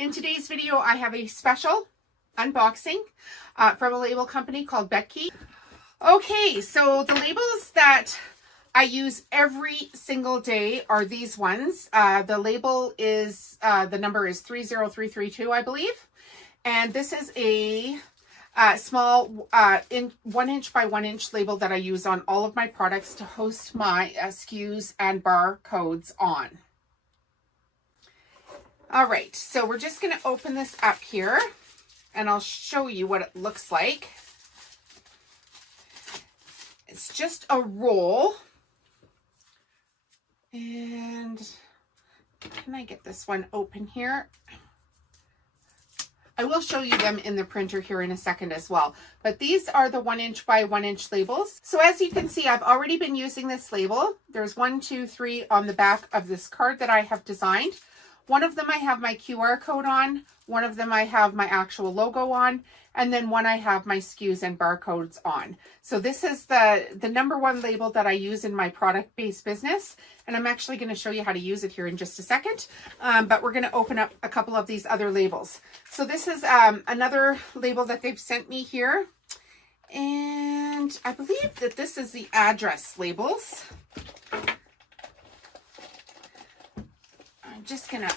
In today's video, I have a special unboxing from a label company called Betckey. Okay, so the labels that I use every single day are these ones. The label is, the number is 30332, I believe. And this is a small 1 inch by 1 inch label that I use on all of my products to host my SKUs and barcodes on. All right, so we're just going to open this up here and I'll show you what it looks like. It's just a roll. And can I get this one open here? I will show you them in the printer here in a second as well. But these are the 1 inch by 1 inch labels. So as you can see, I've already been using this label. There's 1, 2, 3 on the back of this card that I have designed. One of them I have my QR code on, one of them I have my actual logo on, and then one I have my SKUs and barcodes on. So this is the #1 label that I use in my product-based business, and I'm actually going to show you how to use it here in just a second, but we're going to open up a couple of these other labels. So this is another label that they've sent me here, and I believe that this is the address labels. I'm just gonna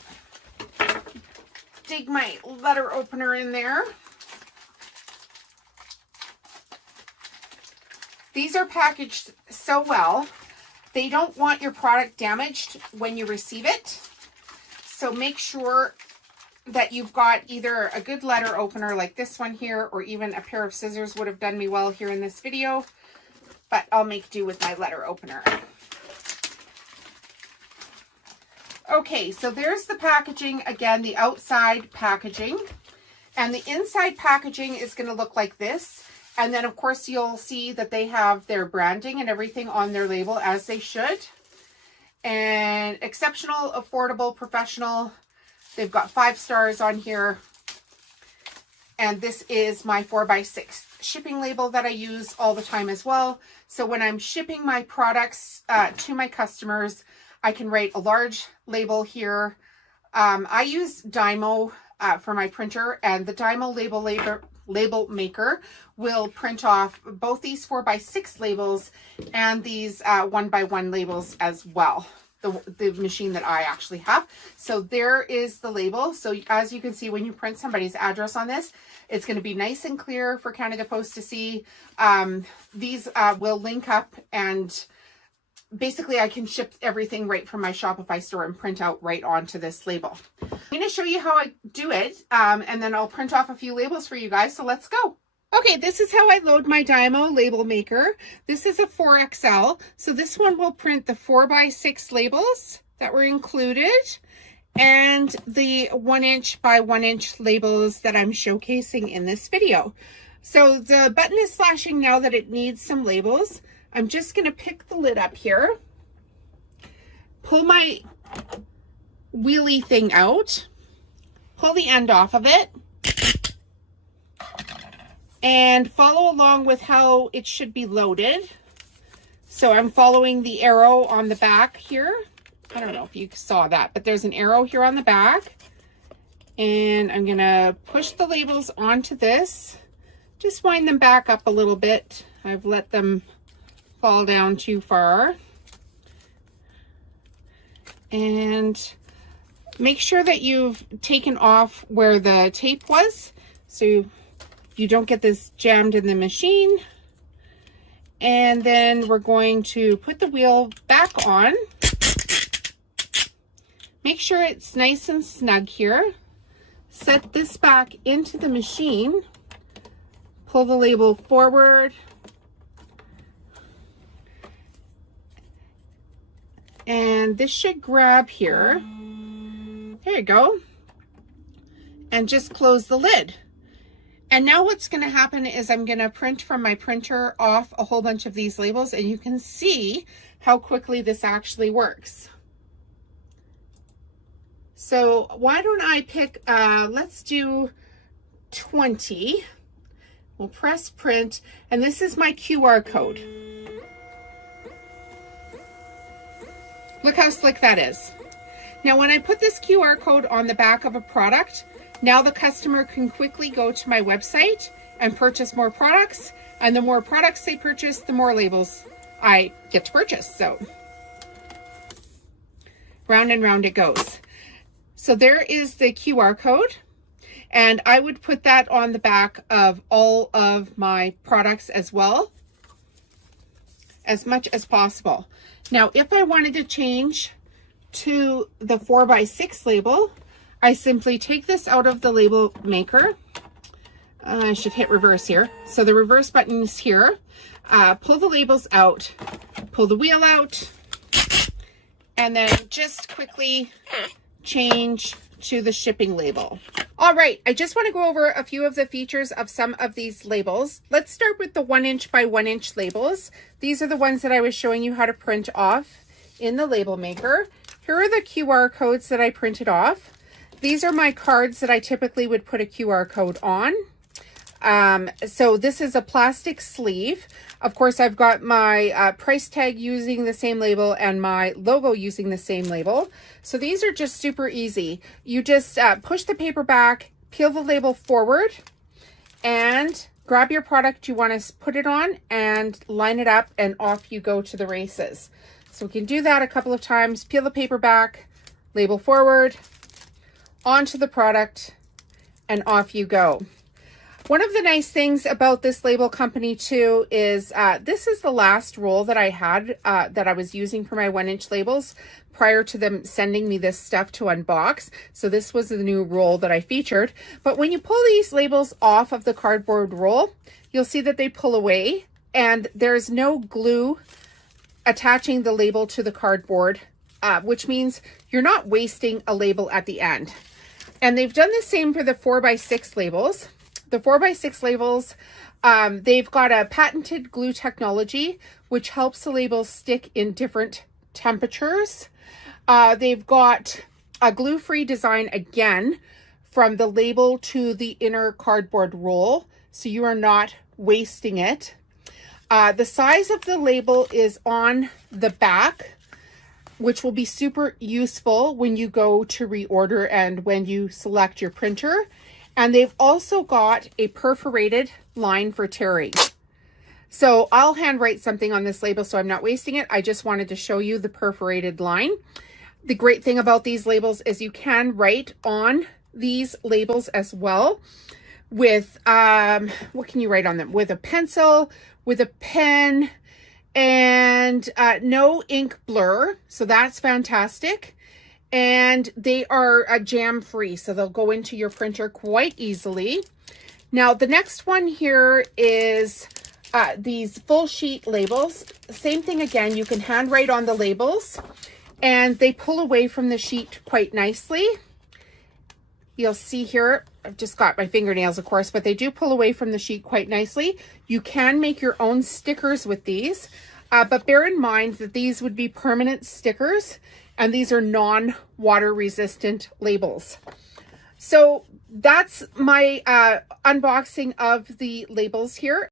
dig my letter opener in there. These are packaged so well. They don't want your product damaged when you receive it. So make sure that you've got either a good letter opener like this one here, or even a pair of scissors would have done me well here in this video, but I'll make do with my letter opener. Okay, so there's the packaging, again, the outside packaging, and the inside packaging is going to look like this. And then, of course, you'll see that they have their branding and everything on their label, as they should. And exceptional, affordable, professional. They've got 5 stars on here. And this is my 4x6 shipping label that I use all the time as well. So when I'm shipping my products to my customers, I can write a large label here. I use Dymo for my printer, and the Dymo label maker will print off both these 4x6 labels and these 1x1 labels as well. The machine that I actually have. So there is the label. So as you can see, when you print somebody's address on this, it's going to be nice and clear for Canada Post to see. These will link up, and basically I can ship everything right from my Shopify store and print out right onto this label. I'm going to show you how I do it, and then I'll print off a few labels for you guys. So let's go. Okay, this is how I load my Dymo label maker. This is a 4XL. So this one will print the 4x6 labels that were included and the 1 inch by 1 inch labels that I'm showcasing in this video. So the button is flashing now that it needs some labels. I'm just going to pick the lid up here, pull my wheelie thing out, pull the end off of it, and follow along with how it should be loaded. So I'm following the arrow on the back here. I don't know if you saw that, but there's an arrow here on the back. And I'm going to push the labels onto this. Just wind them back up a little bit. I've let them fall down too far. And make sure that you've taken off where the tape was, so you don't get this jammed in the machine. And then we're going to put the wheel back on. Make sure it's nice and snug here. Set this back into the machine. Pull the label forward. And this should grab here. There you go. And just close the lid. And now what's going to happen is I'm going to print from my printer off a whole bunch of these labels, and you can see how quickly this actually works. So why don't I pick, let's do 20. We'll press print, and this is my QR code. Look how slick that is. Now when I put this QR code on the back of a product, now the customer can quickly go to my website and purchase more products. And the more products they purchase, the more labels I get to purchase. So round and round it goes. So there is the QR code. And I would put that on the back of all of my products as well, as much as possible. Now, if I wanted to change to the 4x6 label, I simply take this out of the label maker. I should hit reverse here. So the reverse button is here. Pull the labels out, pull the wheel out, and then just quickly change to the shipping label. All right, I just want to go over a few of the features of some of these labels. Let's start with the 1" by 1" labels. These are the ones that I was showing you how to print off in the label maker. Here are the QR codes that I printed off. These are my cards that I typically would put a QR code on. So this is a plastic sleeve. Of course, I've got my price tag using the same label and my logo using the same label. So these are just super easy. You just push the paper back, peel the label forward, and grab your product you want to put it on and line it up, and off you go to the races. So we can do that a couple of times. Peel the paper back, label forward, onto the product, and off you go. One of the nice things about this label company too is this is the last roll that I had that I was using for my 1" labels prior to them sending me this stuff to unbox. So this was the new roll that I featured. But when you pull these labels off of the cardboard roll, you'll see that they pull away and there's no glue attaching the label to the cardboard, which means you're not wasting a label at the end. And they've done the same for the 4x6 labels. The 4x6 labels, they've got a patented glue technology, which helps the labels stick in different temperatures. They've got a glue-free design again from the label to the inner cardboard roll, so you are not wasting it. The size of the label is on the back, which will be super useful when you go to reorder and when you select your printer. And they've also got a perforated line for tearing. So I'll handwrite something on this label so I'm not wasting it. I just wanted to show you the perforated line. The great thing about these labels is you can write on these labels as well with, what can you write on them? With a pencil, with a pen, and no ink blur. So that's fantastic. And they are jam free, so they'll go into your printer quite easily. Now, the next one here is these full sheet labels. Same thing again, you can handwrite on the labels and they pull away from the sheet quite nicely. You'll see here, I've just got my fingernails, of course, but they do pull away from the sheet quite nicely. You can make your own stickers with these, but bear in mind that these would be permanent stickers, and these are non-water resistant labels. So that's my unboxing of the labels here.